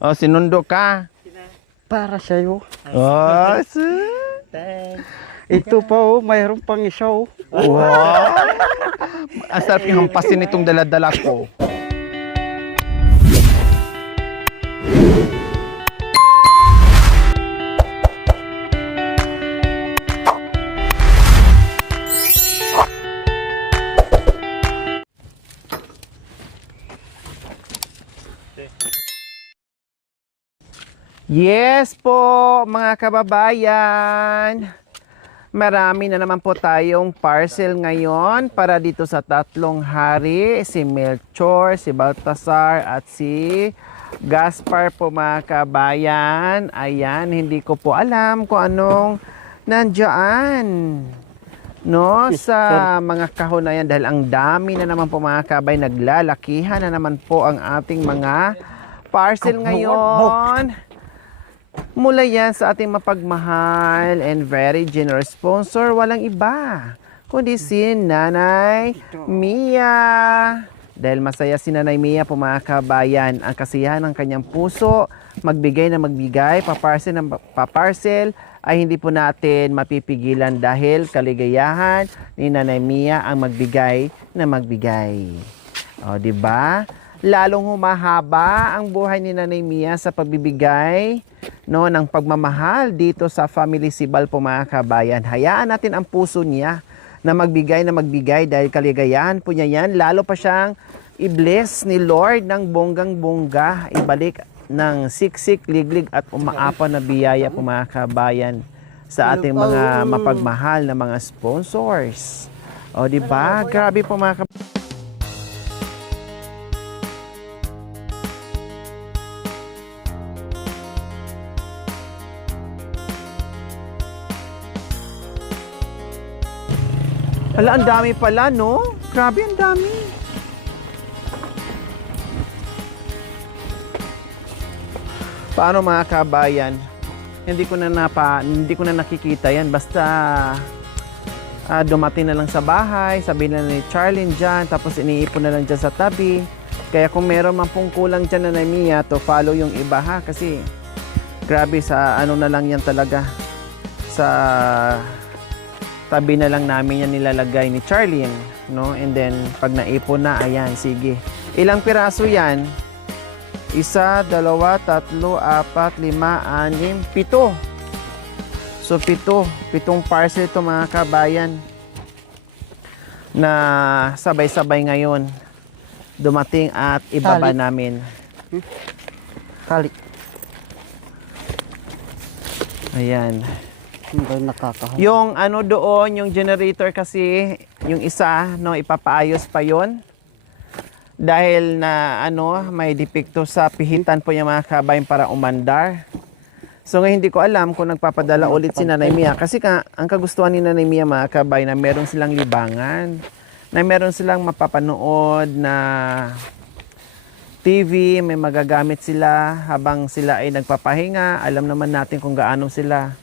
Oh, sinundo ka. Para sa'yo. Oh, Ito pa oh, mayroon pang isa oh. wow. Ang sarap yung hampasin itong daladala ko. Yes po, mga kababayan. Marami na naman po tayong parcel ngayon para dito sa tatlong hari, si Melchor, si Baltasar at si Gaspar po, mga kabayan. Ayan, hindi ko po alam kung anong nandyan, no, sa mga kahon na yan, dahil ang dami na naman po, mga kabay, naglalakihan na naman po ang ating mga parcel ngayon. Mula yan sa ating mapagmahal and very generous sponsor, walang iba kundi si Nanay Mia. Dahil masaya si Nanay Mia po, mga kabayan, ang kasiyahan ng kanyang puso, magbigay na magbigay, paparcel ng paparcel, ay hindi po natin mapipigilan dahil kaligayahan ni Nanay Mia ang magbigay na magbigay. O, di ba? Lalong humahaba ang buhay ni Nanay Mia sa pagbibigay, no, ng pagmamahal dito sa Family Sibal po, mga kabayan. Hayaan natin ang puso niya na magbigay dahil kaligayahan po niya yan. Lalo pa siyang i-bless ni Lord ng bonggang-bongga, ibalik ng siksik, liglig at umaapa na biyaya po, mga kabayan, sa ating mga mapagmahal na mga sponsors. O, di ba? Grabe po, mga kabayan. Hala, ang dami pala, no? Grabe, ang dami. Paano, mga kabayan? Hindi ko na nakikita yan. Basta dumating na lang sa bahay, sabihin na ni Charlene dyan, tapos iniipon na lang dyan sa tabi. Kaya kung meron man pong kulang dyan na Mia, to follow yung iba, ha? Kasi grabe, sa ano na lang yan talaga. Sa tabi na lang namin yan nilalagay ni Charlene, no? And then pag naipon na, ayan, sige. Ilang piraso yan? 1, 2, 3, 4, 5, 6, 7. So 7 parcel ito, mga kabayan, na sabay-sabay ngayon dumating at ibaba namin. Kali. Ayan. Nakakahal. Yung ano doon, yung generator kasi, yung isa, no, ipapaayos pa yon. Dahil na ano, may depekto sa pihitan po yung mga kabayan para umandar. So ngayon hindi ko alam kung nagpapadala ulit si Nanay Mia. Kasi ang kagustuhan ni Nanay Mia, mga kabayan, na meron silang libangan. Na meron silang mapapanood na TV, may magagamit sila habang sila ay nagpapahinga. Alam naman natin kung gaano sila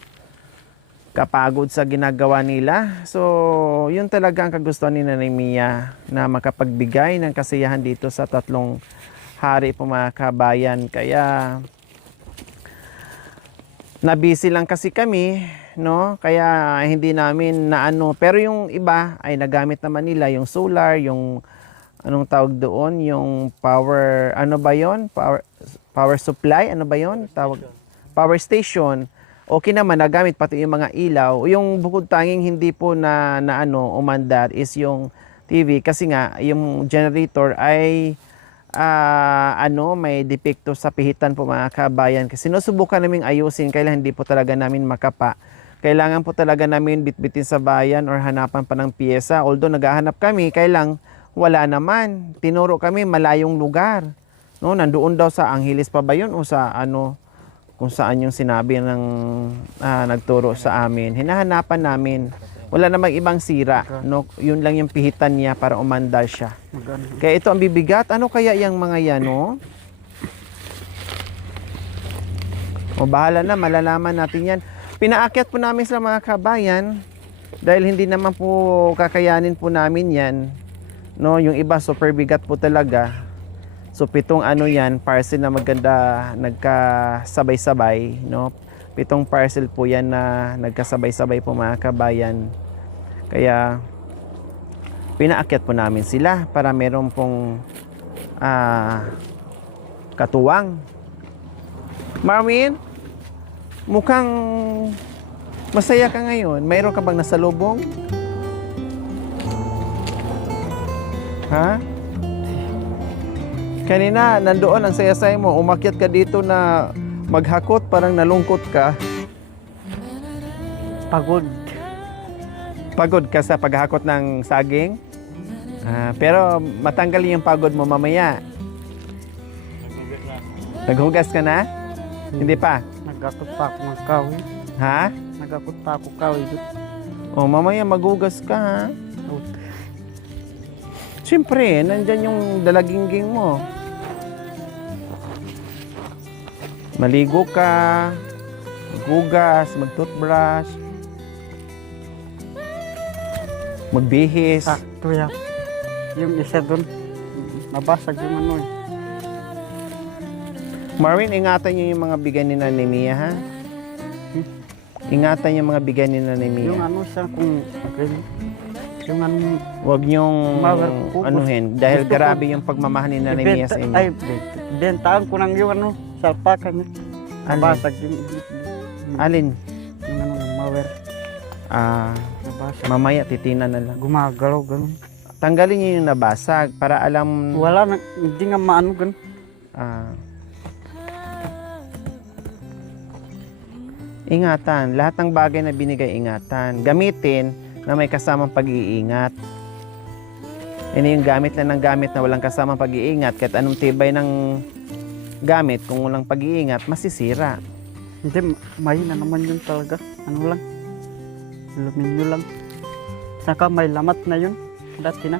kapagod sa ginagawa nila. So, yun talaga ang kagustuhan ni Nanay Mia, na makapagbigay ng kasiyahan dito sa tatlong hari po, mga kabayan. Kaya nabisi lang kasi kami, no? Kaya hindi namin naano. Pero yung iba ay nagamit naman nila yung solar, yung anong tawag doon, yung power, ano ba yon? Power supply, ano ba yon? Tawag power station. Okay naman, nagamit pati yung mga ilaw. Yung bukod tanging hindi po na umandar is yung TV, kasi nga yung generator ay may depekto sa pihitan po, mga kabayan. Kasi sinusubukan naming ayusin, kailangan hindi po talaga namin makapa. Kailangan po talaga namin bitbitin sa bayan or hanapan pa ng piyesa. Although naghahanap kami, kailang wala naman. Tinuro kami malayong lugar. No, nandoon daw sa Angeles pa ba yun o sa kung saan yung sinabi ng nagturo sa amin. Hinahanapan namin. Wala namang ibang sira, no? Yun lang yung pihitan niya para umandar siya. Kaya ito ang bibigat. Ano kaya yung mga yan, no? O bahala na, malalaman natin yan. Pinaakyat po namin sa mga kabayan dahil hindi naman po kakayanin po namin yan, no? Yung iba super bigat po talaga. So 7 ano yan, parcel na maganda, nagkasabay-sabay, no? 7 parcel po yan na nagkasabay-sabay po mga kabayan. Kaya pinaakyat po namin sila para meron pong katuwang. Marvin, mukhang masaya ka ngayon. Mayroon ka bang nasalubong? Ha? Kanina, nandoon ang saya-saya mo. Umakyat ka dito na maghakot, parang nalungkot ka. Pagod. Pagod ka sa paghakot ng saging? Pero matanggal yung pagod mo mamaya. Naghugas ka na? Hindi pa? Nagakot pa ako ng kawi. Ha? Nagakot pa ako kawi. O mamaya maghugas ka ha? Siyempre, nandyan yung dalagingging mo. Maligo ka, maghugas, mag-toothbrush, magbihis. Sakto yan. Yung isa doon, nabasag yung ano eh. Marvin, ingatan niyo yung mga bigay ni Nanay Mia, ha? Ingatan yung mga bigay ni Nanay Mia. Yung ano siya kung yung ano Huwag niyong Mawag- anuhin dahil Gusto ko- grabe yung pagmamahal ni Nanay Mia sa inyo. Ay, bentaan ko ng yung ano, salpaka niya. Alin? Nabasag yung Alin? yung ano, mawer. Nabasag. Mamaya titina na lang. Gumagalaw, ganun. Tanggalin niyo yung nabasag para alam. Wala na, hindi nga maano ganun. Ingatan. Lahat ng bagay na binigay, ingatan. Gamitin na may kasamang pag-iingat. Ini yung gamit lang ng gamit na walang kasamang pag-iingat. Kahit anong tibay ng gamit, kung walang pag-iingat, masisira. Hindi, mahina naman yun talaga. Ano lang, aluminyo lang. Saka may lamat na yun. Dati na.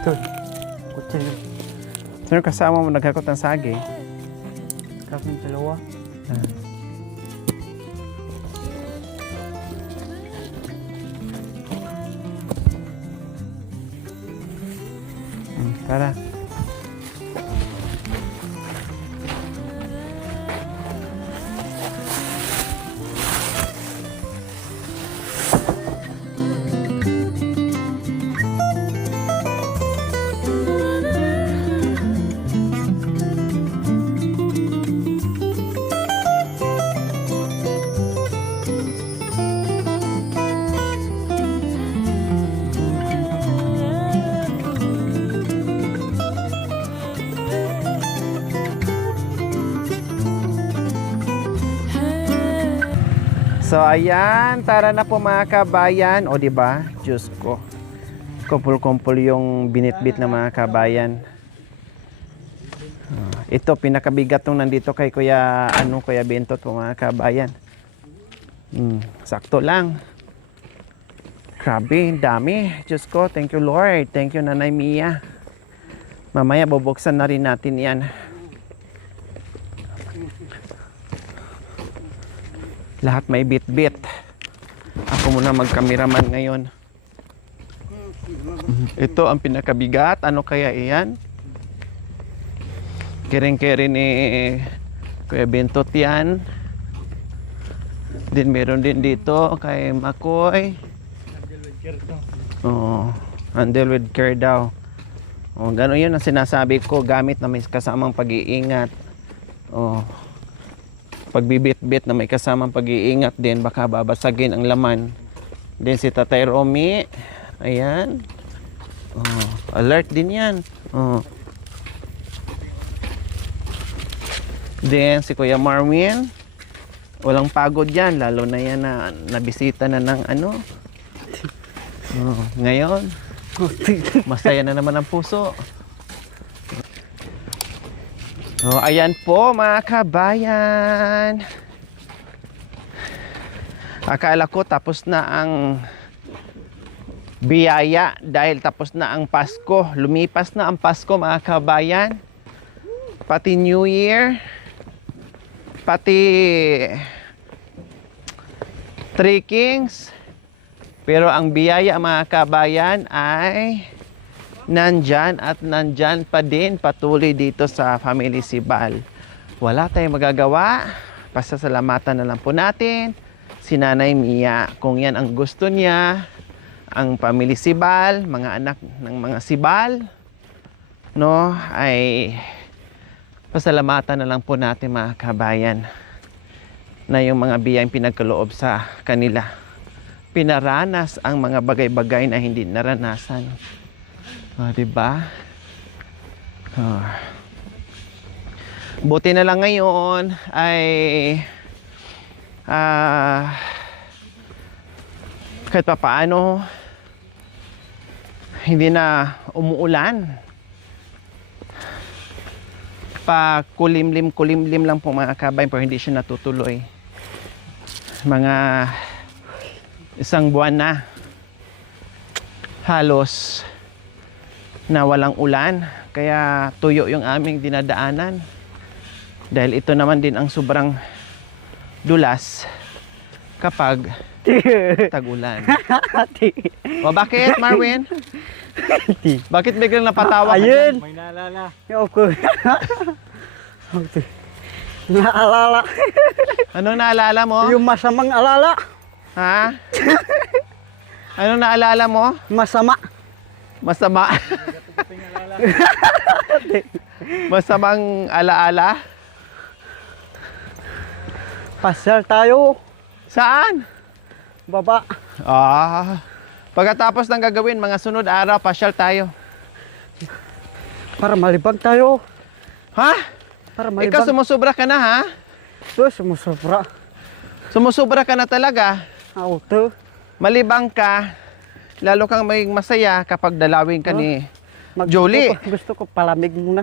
Ito, kutsilyo. Sino kasama mo naghakot ng saging? Kaming dalawa. Tara. So ayan, tara na po mga kabayan. O di ba? Diyos ko. Kumpul-kumpul yung binitbit ng mga kabayan. Ito pinakabigat nung nandito kay Kuya Kuya Bentot po mga kabayan. Sakto lang. Grabe, dami. Diyos ko, thank you Lord. Thank you Nanay Mia. Mamaya bubuksan na rin natin 'yan. Lahat may bit-bit. Ako muna magkameraman ngayon. Ito ang pinakabigat. Ano kaya iyan? Kering-kering ni Kuya Bentot yan. Din meron din dito kay Makoy. Oo. Handle with care daw. Oh, gano'n yun ang sinasabi ko, gamit na may kasamang pag-iingat. Oh. Pagbibit-bit na may kasamang pag-iingat din, baka babasagin ang laman. Din si Tatay Romy, ayan. Oh, alert din yan. Oh. Then si Kuya Marwin, walang pagod yan, lalo na yan na nabisita na ng ano. Oh, ngayon, masaya na naman ang puso. Oh, ayan po mga kabayan. Akala ko tapos na ang biyaya dahil tapos na ang Pasko. Lumipas na ang Pasko mga kabayan. Pati New Year. Pati Three Kings. Pero ang biyaya mga kabayan ay nandyan at nandyan pa din patuloy dito sa Family Sibal. Wala tayong magagawa. Pasasalamatan na lang po natin si Nanay Mia. Kung yan ang gusto niya, ang Family Sibal, mga anak ng mga Sibal, no, ay pasalamatan na lang po natin mga kabayan na yung mga biyayang pinagkaloob sa kanila. Pinaranas ang mga bagay-bagay na hindi naranasan. Diba? Buti na lang ngayon ay kahit pa paano hindi na umuulan. Pa kulimlim lang po mga kabayan, pero hindi siya natutuloy. Mga isang buwan na halos na walang ulan, kaya tuyo yung aming dinadaanan dahil ito naman din ang sobrang dulas kapag tag-ulan. O bakit Marwin? Bakit biglang napatawa ka Ayun! dyan? May naalala. Okay. Okay. Naalala. Anong naalala mo? Yung masamang alala. Ha? Anong naalala mo? Masama. Masama. Masamang alaala? Pasyal tayo. Saan? Baba. Pagkatapos ng gagawin, mga sunod araw, pasyal tayo. Para malibang tayo. Ha? Para Ikaw malibang. sumusubra ka na ha? Sumusubra. Sumusubra ka na talaga. Auto. Malibang ka, lalo kang maging masaya kapag dalawin ka ni Jolie. Gusto ko palamig muna.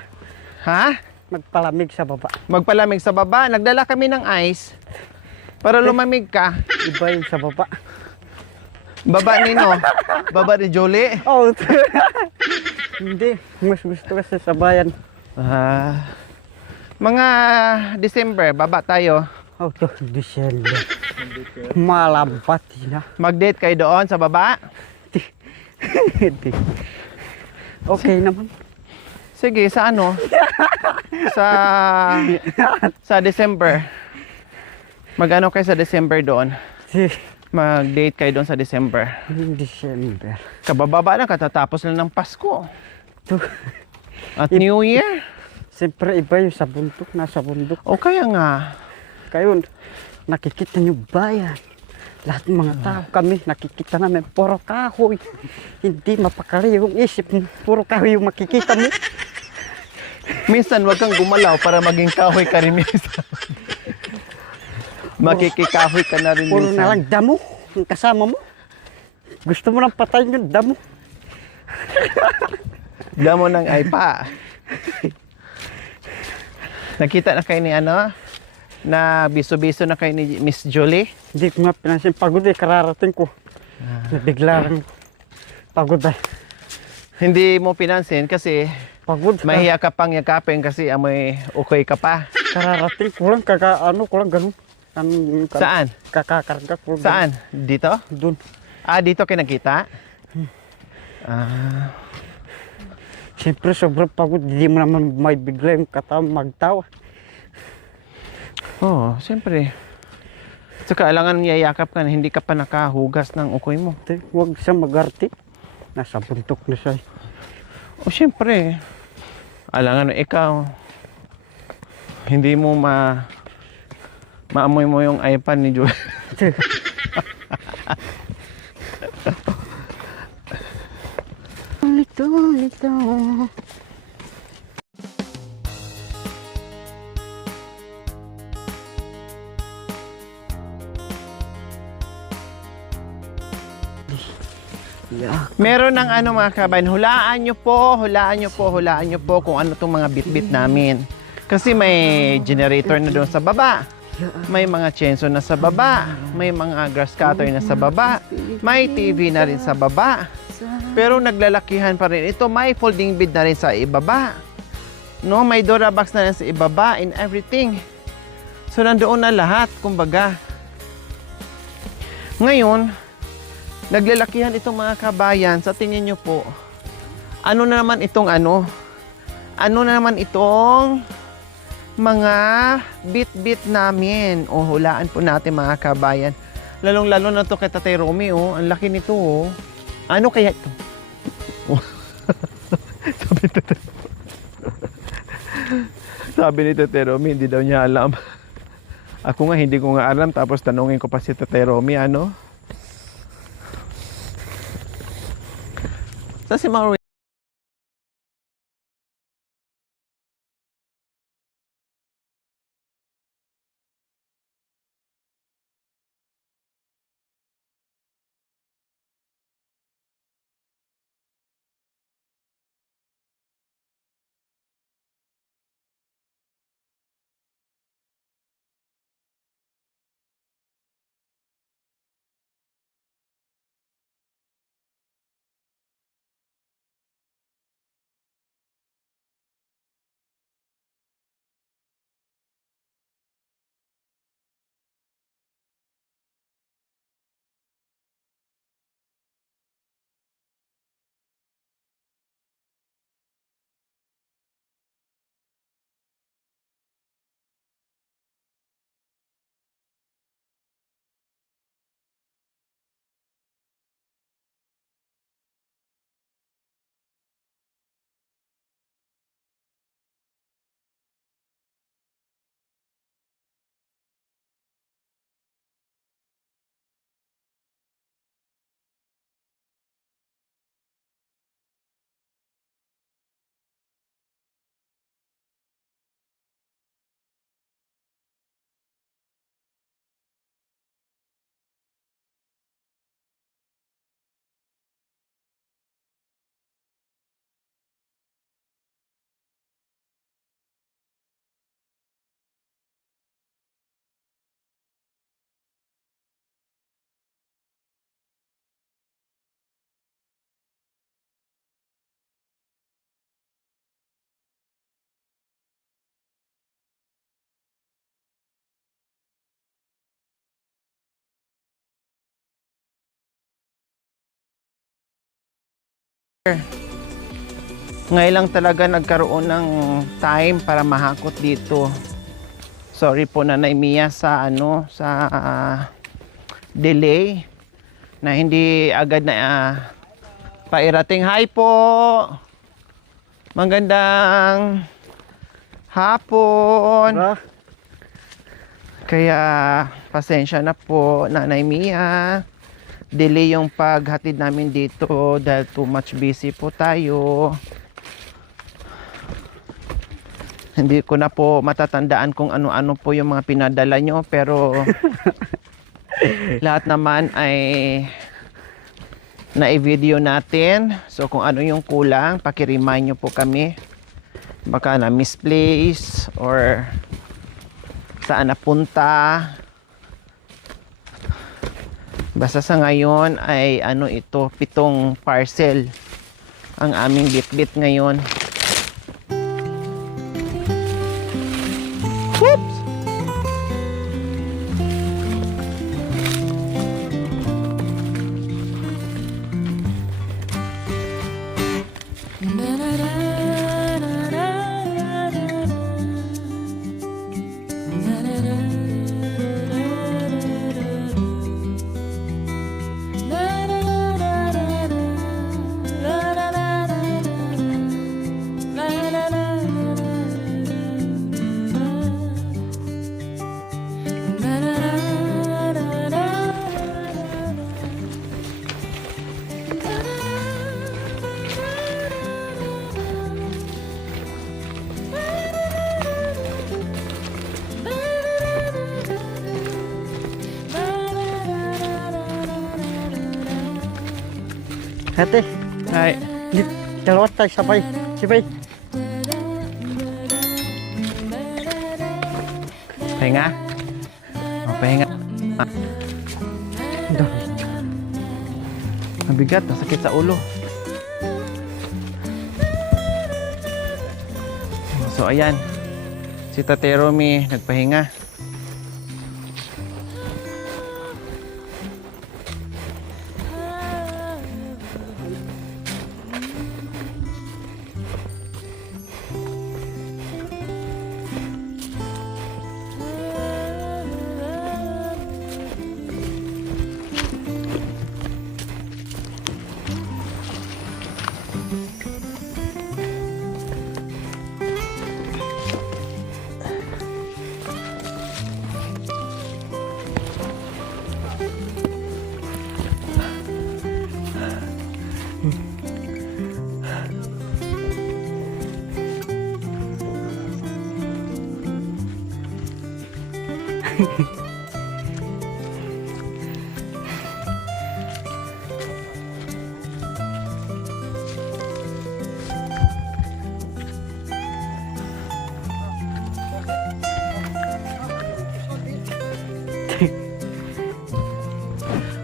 Ha? Magpalamig sa baba. Magpalamig sa baba. Nagdala kami ng ice para lumamig ka. Iba yung sa baba. Baba nino? Baba ni Jolie? Auto. Hindi. Mas gusto kasi sa bayan. Mga December, baba tayo. Auto. December. Malambat na. Mag-date kayo doon sa baba? Hindi. Okay naman. Sige, sa ano? sa December. Mag-ano kayo sa December doon? Mag-date kayo doon sa December. December. Kabababa na, katatapos lang ng Pasko. At New Year. Siyempre iba yung sa bundok, nasa bundok. O kaya nga. Kayo, nakikita nyo bayan. Lahat ng mga tao kami, nakikita namin, puro kahoy. Hindi mapakali yung isip mo, puro kahoy yung makikita mo. Minsan wag kang gumalaw para maging kahoy ka rin minsan. Makikikahoy ka na rin Puro minsan. na lang damo, yung kasama mo. Gusto mo nang patayin yung damo. Damo ng aypa. Nakita na kayo ni ano? Na biso-biso na kayo ni Miss Jolie? Hindi ko nga pinansin, pagod eh, kararating ko. Nabigla rin pagod eh. Hindi mo pinansin kasi Pagod. mahiya ka pang yakapin kasi amoy okay ka pa. Kararating ko lang, ko lang ganun. Saan? Kakakarga ko. Saan? Dito? Doon. Ah, dito kayo nakita? Ah, Siyempre, sobrang pagod. Hindi mo naman may bigla yung katawan magtawa. oo, siyempre. So, kailangan yayakap ka na hindi ka pa nakahugas ng ukoy mo. Huwag siya mag-arte. Nasa buntok na siya. O, siyempre. Alangan ikaw. Hindi mo maamoy mo yung iPad ni Joel. Lito. Yeah. Meron ng ano mga kabayan, hulaan nyo po kung ano itong mga bit-bit namin. Kasi may generator na doon sa baba. May mga chainsaw na sa baba. May mga grass cutter na sa baba. May TV na rin sa baba. Pero naglalakihan pa rin. Ito may folding bed na rin sa ibaba. No, may Durabox na rin sa ibaba and everything. So nandoon na lahat, kumbaga. Ngayon, naglalakihan itong mga kabayan. Sa tingin nyo po, ano na naman itong mga bit-bit namin. O hulaan po natin mga kabayan. Lalong-lalo na to kay Tatay Romy, oh. Ang laki nito, oh. Ano kaya ito? Sabi ni Tatay Romy, hindi daw niya alam. Ako nga, hindi ko nga alam. Tapos tanungin ko pa si Tatay Romy, ano? Sa si Mauro. Ngayon lang talaga nagkaroon ng time para mahakot dito. Sorry po Nanay Mia sa delay na hindi agad na pairating. Hi po. Magandang hapon. Kaya pasensya na po Nanay Mia. Delay yung paghatid namin dito dahil too much busy po tayo. Hindi ko na po matatandaan kung ano-ano po yung mga pinadala nyo, pero lahat naman ay na-video natin. So kung ano yung kulang, paki-remind nyo po kami. Baka na misplace or saan napunta. Basta sa ngayon ay ito, 7 parcel ang aming bit-bit ngayon. Whoops! Ate, Hi. dalawa tayo sabay. Sabay. Pahinga. Pahinga. Mabigat, masakit sa ulo. So ayan, si Tate Romy nagpahinga.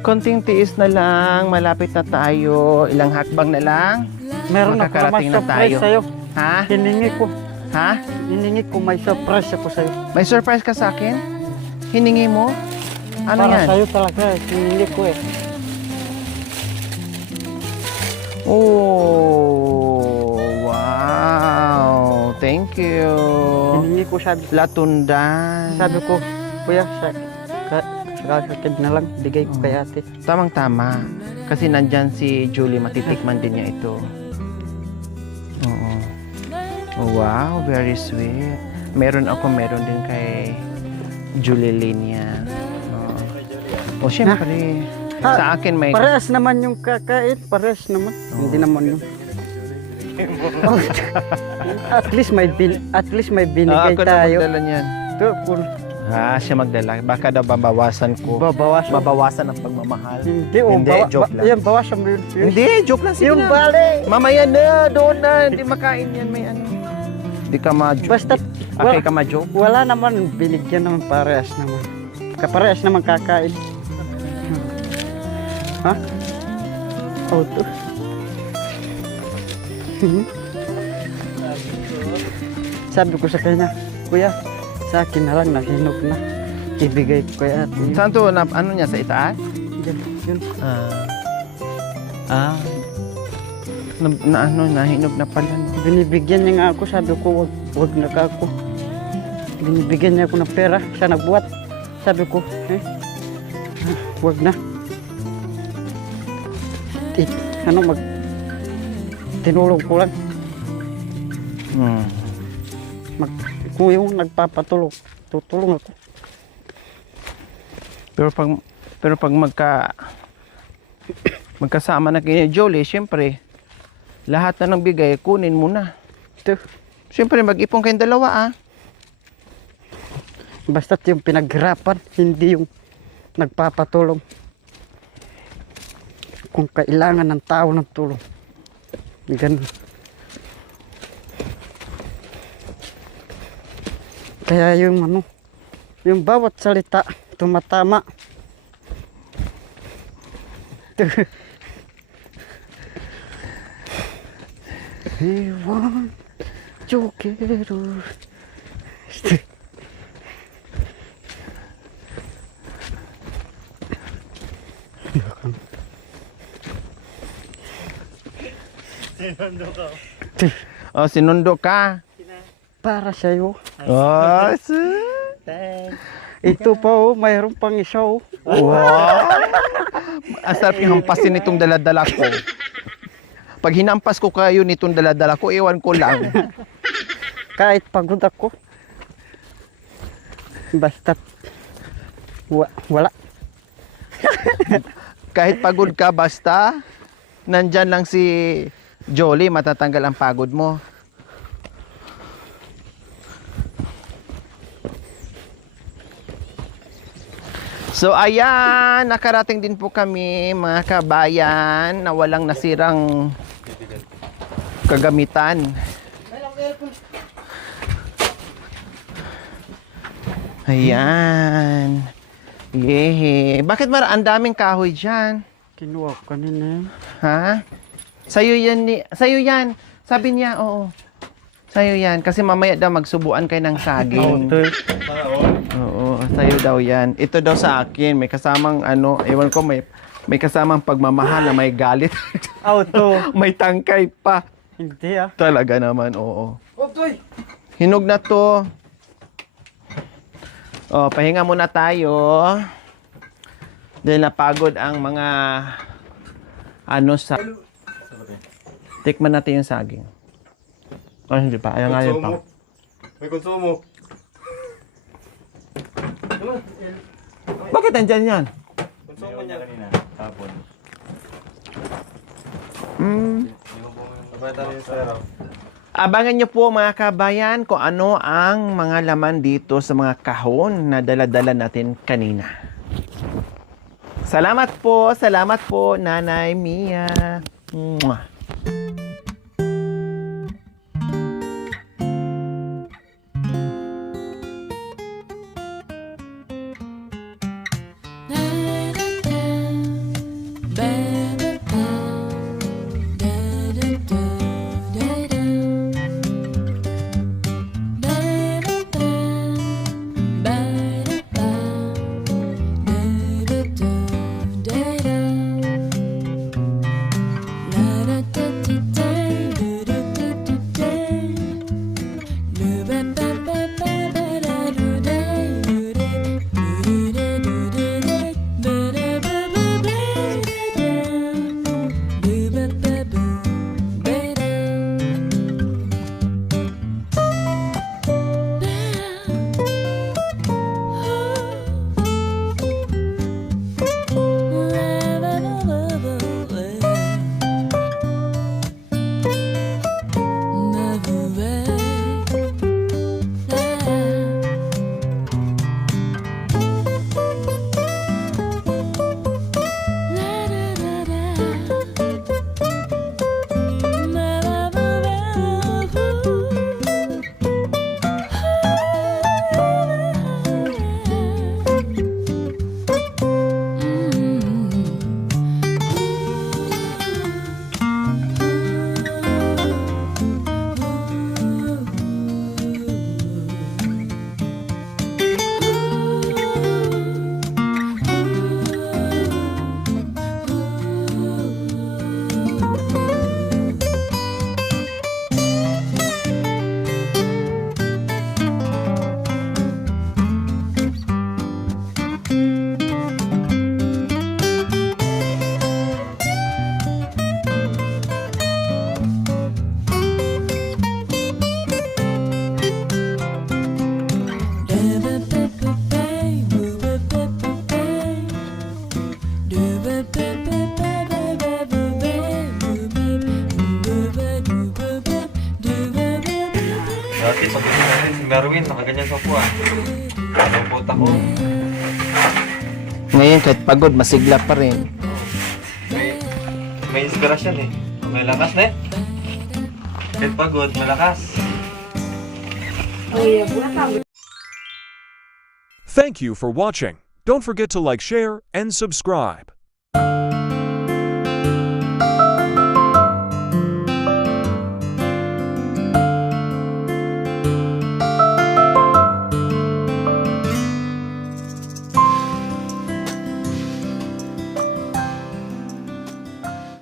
Konting tiis na lang, malapit na tayo. Ilang hakbang na lang. Meron ako Makakarating naman na surprise tayo. sa'yo. Ha? Hiningi ko. Ha? Hiningi ko may surprise ako sa'yo. May surprise ka sa akin? Hiningi mo? Ano Para yan? sa'yo talaga. Hiningi ko eh. Oh, wow. Thank you. Hiningi ko sabi. Latundan. Sabi ko, kuya, sakit na lang. Bigay ko kay ate. Tamang-tama. Kasi nandyan si Julie, matitikman din niya ito. Oo. Oh, wow, very sweet. Meron din kay Julie Linya. Oh, syempre. Ah, Sa akin may... Parehas naman yung kakain. Parehas naman. Hindi naman yung... Oh, at least may binigay ako na tayo. magdala niyan. Ito, Siya magdala. Baka daw babawasan ko. babawasan. Mabawasan ang pagmamahal. Hindi, Hindi, joke lang. Yan, bawasan mo yun. Hindi, joke lang. Sige Yung na. bali. Mamaya na, doon na. Hindi makain yan. May ano. Hindi ka ma-joke. Basta, Okay ka ma-joke? wala naman. Binigyan naman parehas naman. Kaparehas naman kakain. Ha? Oh, to. Sabi ko sa kanya, kuya, sa akin na lang, nahinog na. Ibigay ko kay ate. Saan to? Ano niya? Sa itaas? Yun. Nahinog na pala. No? Binibigyan niya nga ako, sabi ko, wag na ka ako. Binibigyan niya ako ng pera, siya nagbuhat. Sabi ko, wag na. Tinulong ko lang. Kung yung nagpapatulong, tutulong ako. Pero pag magkasama na kayo ni Jolie, syempre, lahat na ng bigay, kunin mo na. Ito. Syempre, mag-ipon kayong dalawa, Basta't yung pinaghirapan, hindi yung nagpapatulong. Kung kailangan ng tao ng tulong. Ganun. Kaya yung yung bawat salita tumatama. We want together. Sinundo ka. Para sa'yo. Oh, Ito pa mayroon pang isa wow. Ang sarap yung hampasin nitong daladala ko. Pag hinampas ko kayo nitong daladala ko, ewan ko lang. Kahit pagod ako. Basta wala. Kahit pagod ka, basta nandyan lang si Jolie, matatanggal ang pagod mo. So ayan, nakarating din po kami mga kabayan na walang nasirang kagamitan. Ayan. Yehe. Bakit ang daming kahoy dyan? Kinuha ko kanina. Ha? Sa'yo yan, sa'yo yan. Sabi niya, oo. Sa'yo yan. Kasi mamaya daw magsubuan kayo ng saging. Oo, sa'yo daw yan. Ito daw sa akin. May kasamang ewan ko, may kasamang pagmamahal na may galit. Auto. May tangkay pa. Hindi ah. Talaga naman, oo. Hinog na to. Oh, pahinga muna tayo. Dahil napagod ang mga sa... Tikman natin yung saging. Oh, hindi pa. Ayan nga yun pa. May konsumo. Bakit nandyan yan? Konsumo niya kanina. Tapon. Napalitan niyo sa araw. Abangan nyo po mga kabayan kung ano ang mga laman dito sa mga kahon na dala-dala natin kanina. Salamat po, Nanay Mia. Mwah. Dati pag natin si Darwin, nakaganyan sa upuan. Nalungkot ako. Ngayon kahit pagod, masigla pa rin. May inspirasyon eh. May lakas na eh. Kahit pagod, malakas. Thank you for watching. Don't forget to like, share, and subscribe.